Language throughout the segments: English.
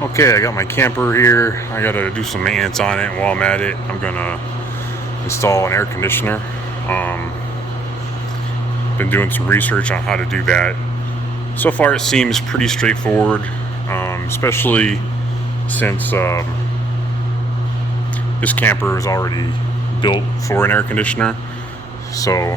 Okay, I got my camper here. I gotta do some maintenance on it. While I'm at it, I'm gonna install an air conditioner. Been doing some research on how to do that. So far it seems pretty straightforward, especially since this camper is already built for an air conditioner. So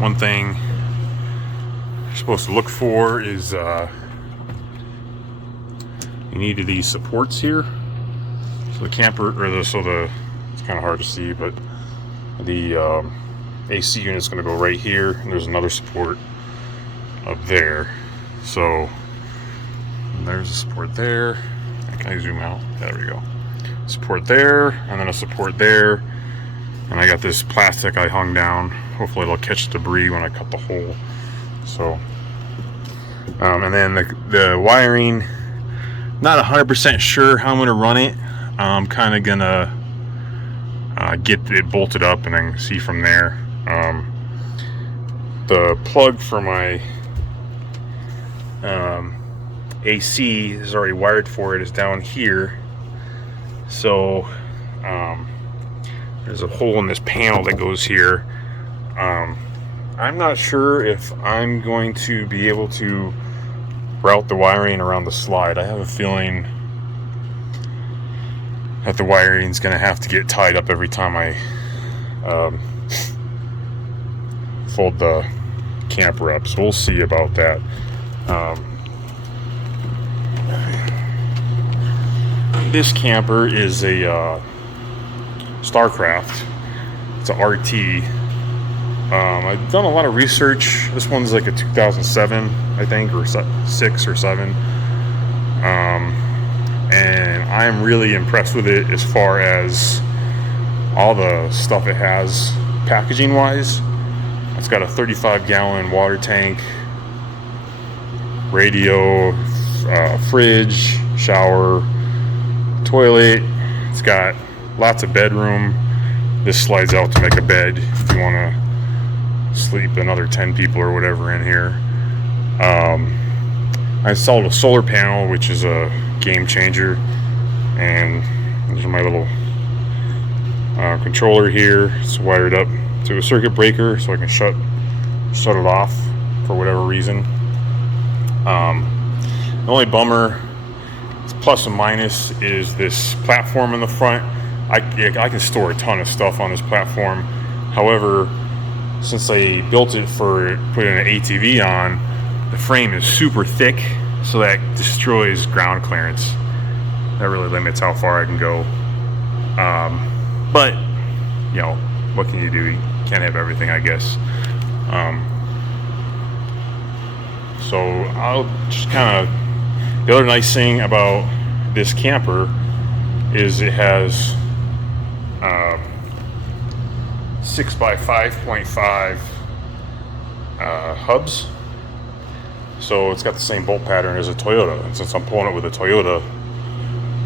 one thing you're supposed to look for is you need these supports here. So the camper, it's kind of hard to see, but the AC unit is going to go right here, and there's another support up there. So there's a support there. Can I zoom out? There we go. Support there, and then a support there. And I got this plastic I hung down. Hopefully it'll catch debris when I cut the hole. So, and then the wiring, not 100% sure how I'm going to run it. I'm kind of going to get it bolted up and then see from there. The plug for my AC is already wired for it, is down here. So there's a hole in this panel that goes here. I'm not sure if I'm going to be able to route the wiring around the slide. I have a feeling that the wiring is going to have to get tied up every time I fold the camper up. So we'll see about that. This camper is a Starcraft. It's a RT. I've done a lot of research. This one's like a 2007, I think, or 6 or 7. And I'm really impressed with it as far as all the stuff it has packaging wise. It's got a 35-gallon water tank, radio, fridge, shower, toilet. It's got lots of bedroom. This slides out to make a bed if you want to sleep another 10 people or whatever in here. I installed a solar panel, which is a game changer, and there's my little controller here. It's wired up to a circuit breaker so I can shut it off for whatever reason. The only bummer, it's plus and minus, is this platform in the front. I can store a ton of stuff on this platform. However, since they built it for putting an ATV on, the frame is super thick, so that destroys ground clearance. That really limits how far I can go. But you know, what can you do? You can't have everything, I guess. So I'll just kind of, the other nice thing about this camper is it has 6 by 5.5 hubs. So it's got the same bolt pattern as a Toyota, and since I'm pulling it with a Toyota,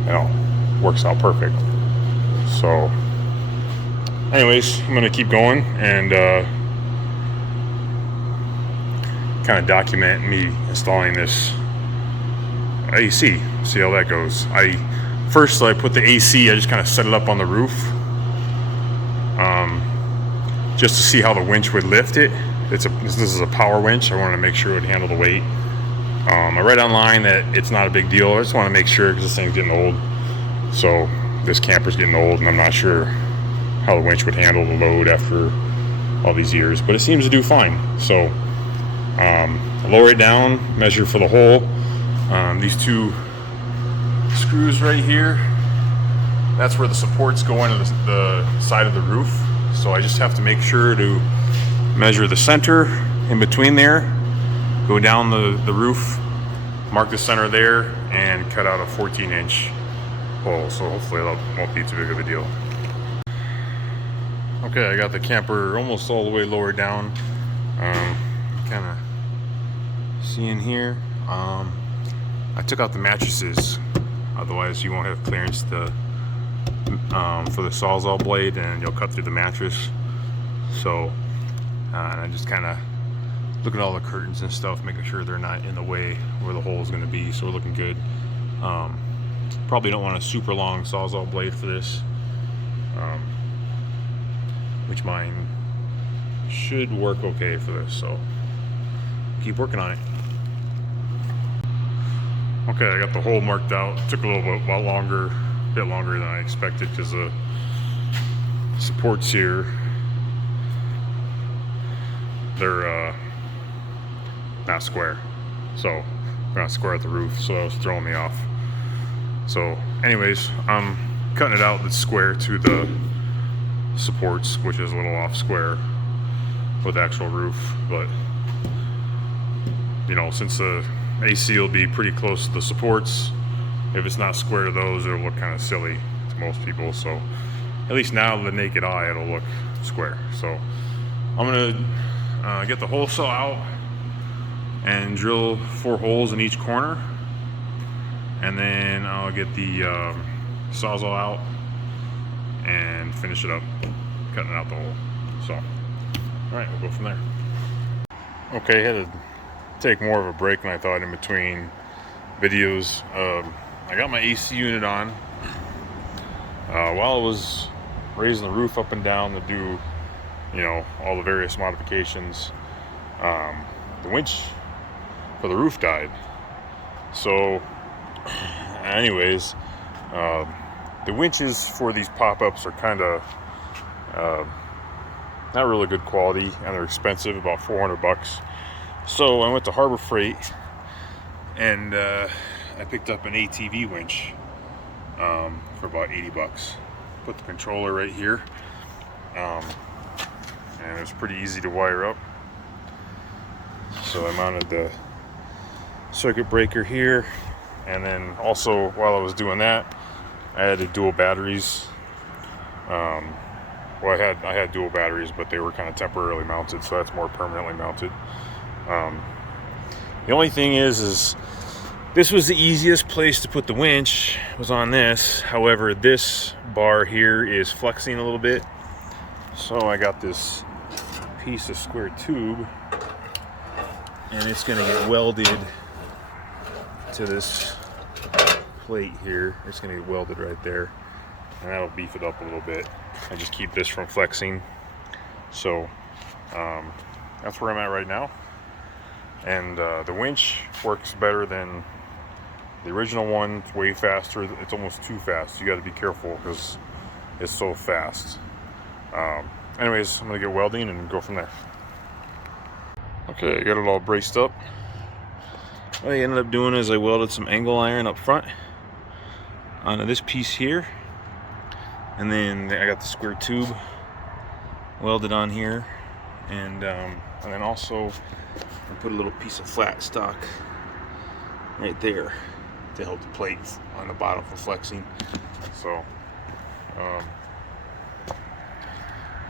you know, works out perfect. So anyways, I'm gonna keep going and kind of document me installing this AC. See how that goes. First I put the AC, I just kind of set it up on the roof, just to see how the winch would lift it. This is a power winch. I wanted to make sure it would handle the weight. I read online that it's not a big deal. I just want to make sure, because this thing's getting old. So this camper's getting old, and I'm not sure how the winch would handle the load after all these years, but it seems to do fine. So lower it down, measure for the hole. These two screws right here, that's where the supports go into the side of the roof. So I just have to make sure to measure the center in between there, go down the roof, mark the center there, and cut out a 14-inch hole. So hopefully that won't be too big of a deal. Okay, I got the camper almost all the way lowered down. Kind of see in here. I took out the mattresses, otherwise you won't have clearance for the Sawzall blade, and you'll cut through the mattress. So and I just kind of Look at all the curtains and stuff, making sure they're not in the way where the hole is going to be. So we're looking good. Probably don't want a super long Sawzall blade for this, which mine should work okay for this. So keep working on it. Okay, I got the hole marked out. It took a little bit longer than I expected because the supports here, they're not square. So they're not square at the roof, so that was throwing me off. So anyways, I'm cutting it out that's square to the supports, which is a little off square with the actual roof. But you know, since the AC will be pretty close to the supports, if it's not square to those, it'll look kind of silly to most people. So at least now the naked eye, it'll look square. So I'm gonna get the hole saw out and drill 4 holes in each corner, and then I'll get the Sawzall out and finish it up, cutting out the hole. So, all right, we'll go from there. Okay, I had to take more of a break than I thought in between videos. I got my AC unit on while I was raising the roof up and down to do, you know, all the various modifications. The winch for the roof died. So anyways, the winches for these pop-ups are kind of not really good quality, and they're expensive, about 400 bucks. So I went to Harbor Freight and I picked up an ATV winch for about 80 bucks. Put the controller right here, and it was pretty easy to wire up. So I mounted the circuit breaker here, and then also while I was doing that, I had dual batteries. Well, I had dual batteries, but they were kind of temporarily mounted, so that's more permanently mounted. The only thing is this was the easiest place to put the winch, was on this. However, this bar here is flexing a little bit, so I got this piece of square tube, and it's going to get welded to this plate here. It's going to get welded right there, and that'll beef it up a little bit and just keep this from flexing. So that's where I'm at right now. And the winch works better than the original one. It's way faster. It's almost too fast. You got to be careful because it's so fast. Anyways, I'm gonna get welding and go from there. Okay, I got it all braced up. What I ended up doing is I welded some angle iron up front onto this piece here, and then I got the square tube welded on here, and then also I put a little piece of flat stock right there to help the plate on the bottom for flexing. So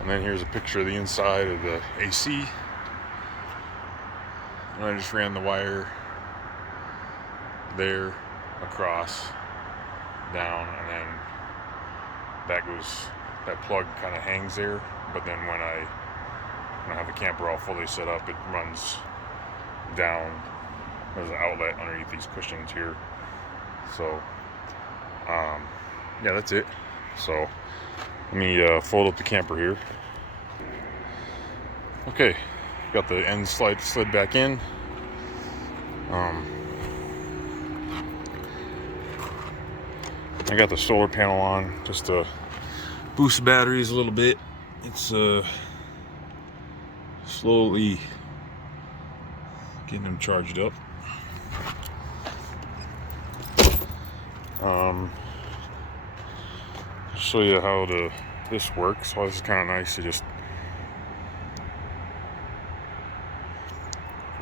and then here's a picture of the inside of the AC, and I just ran the wire there across down, and then that plug kind of hangs there, but then when I have the camper all fully set up, it runs down. There's an outlet underneath these cushions here. So yeah, that's it. So let me fold up the camper here. Okay, got the end slid back in. I got the solar panel on just to boost the batteries a little bit. It's slowly getting them charged up. Show you how this works. Well, this is kind of nice to just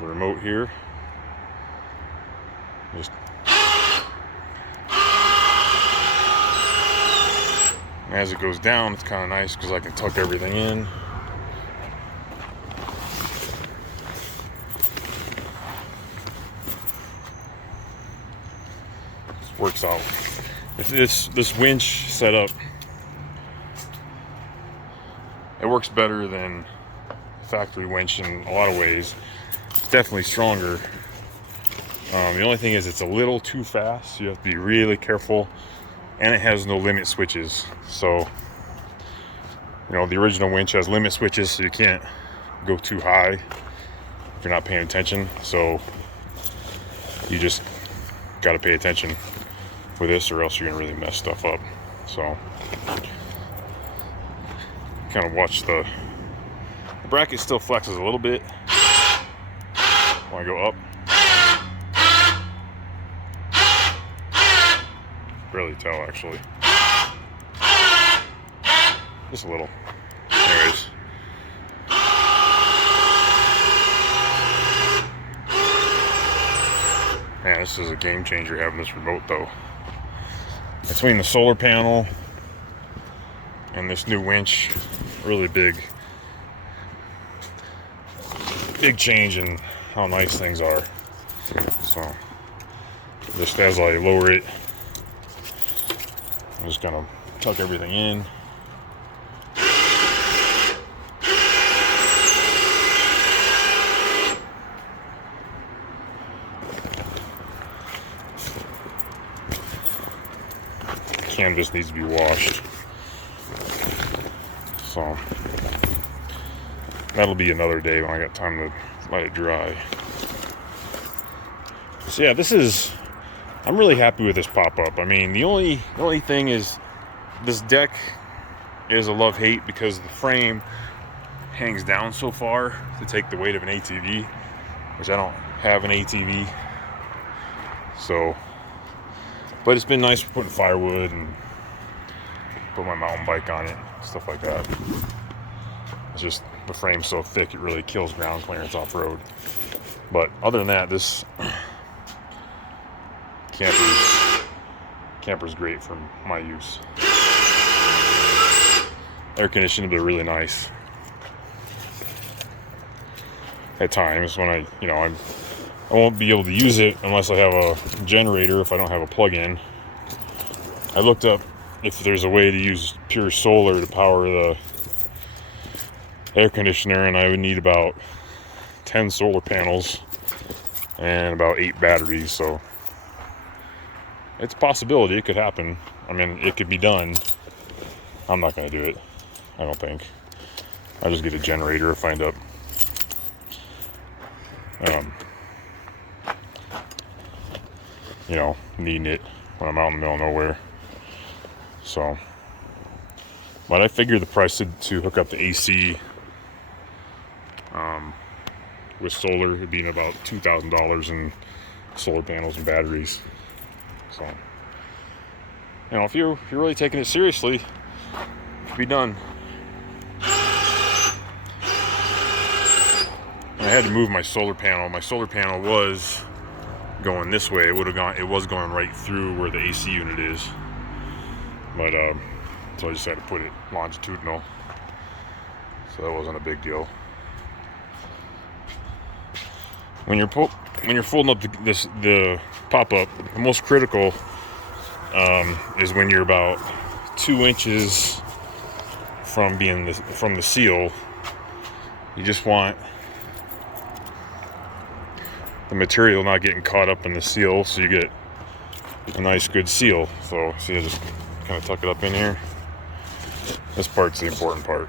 the remote here. Just and as it goes down, it's kind of nice because I can tuck everything in. This works out. This winch setup, it works better than factory winch in a lot of ways. It's definitely stronger. The only thing is it's a little too fast. You have to be really careful, and it has no limit switches. So, you know, the original winch has limit switches, so you can't go too high if you're not paying attention. So you just got to pay attention with this, or else you're gonna really mess stuff up. So kind of watch the bracket still flexes a little bit when I go up. Barely tell, actually. Just a little. Anyways. Man, this is a game changer having this remote, though. Between the solar panel and this new winch, really big change in how nice things are. So, just as I lower it, I'm just gonna tuck everything in. Canvas needs to be washed, so that'll be another day when I got time to let it dry. So yeah, I'm really happy with this pop-up. I mean, the only thing is this deck is a love-hate because the frame hangs down so far to take the weight of an ATV, which I don't have an ATV. So, but it's been nice for putting firewood and put my mountain bike on it, stuff like that. It's just the frame's so thick it really kills ground clearance off-road. But other than that, this camper's great for my use. Air conditioning will be really nice at times when I won't be able to use it unless I have a generator, if I don't have a plug-in. I looked up if there's a way to use pure solar to power the air conditioner, and I would need about 10 solar panels and about 8 batteries. So it's a possibility. It could happen. I mean, it could be done. I'm not going to do it, I don't think. I'll just get a generator if I end up needing it when I'm out in the middle of nowhere. So, but I figured the price to hook up the AC with solar would be about $2,000 in solar panels and batteries. So, if you're really taking it seriously, it could be done. I had to move my solar panel. My solar panel was going this way. It was going right through where the AC unit is. But so I just had to put it longitudinal. So that wasn't a big deal. When you're folding up the pop-up, the most critical is when you're about 2 inches from the seal. You just want the material not getting caught up in the seal, so you get a nice good seal. So see, I just kind of tuck it up in here. This part's the important part.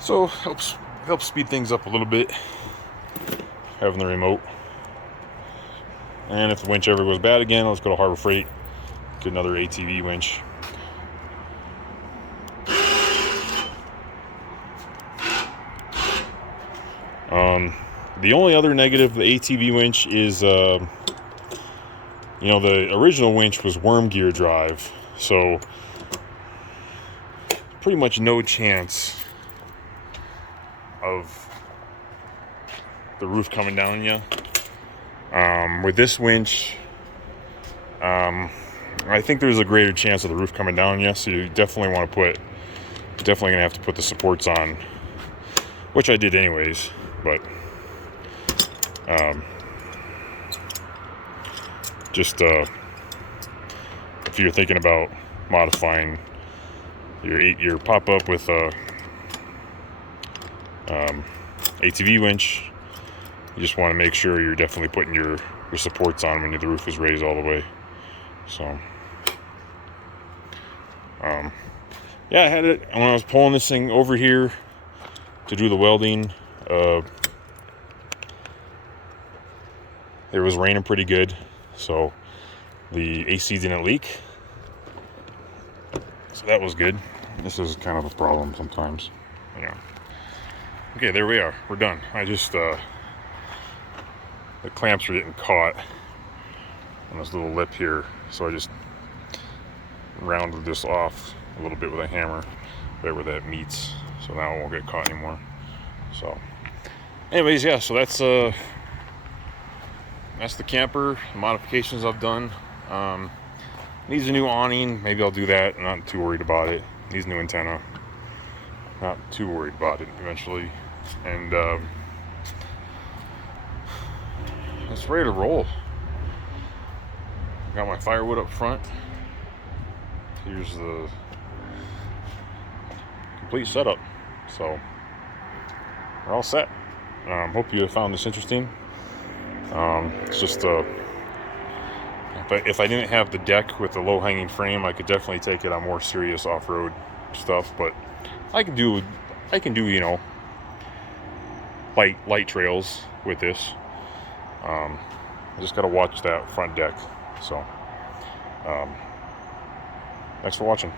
So helps speed things up a little bit, having the remote. And if the winch ever goes bad again, let's go to Harbor Freight, get another ATV winch. The only other negative of the ATV winch is, the original winch was worm gear drive, so pretty much no chance of the roof coming down on you. With this winch, I think there's a greater chance of the roof coming down on you, so you definitely gonna have to put the supports on, which I did anyways. But Just if you're thinking about modifying your pop-up with a ATV winch, you just want to make sure you're definitely putting your supports on when the roof is raised all the way. So yeah, I had it when I was pulling this thing over here to do the welding. It was raining pretty good, so the AC didn't leak, so that was good. This is kind of a problem sometimes. Yeah. Okay, there we are. We're done. I just the clamps are getting caught on this little lip here, so I just rounded this off a little bit with a hammer right where that meets, so now it won't get caught anymore. So anyways, yeah, so that's the camper, the modifications I've done. Needs a new awning, maybe I'll do that. I'm not too worried about it. Needs a new antenna, not too worried about it eventually. And it's ready to roll. Got my firewood up front. Here's the complete setup. So we're all set. Hope you found this interesting. It's just if I didn't have the deck with the low-hanging frame, I could definitely take it on more serious off-road stuff. But I can do you know, light trails with this. I just gotta watch that front deck. So thanks for watching.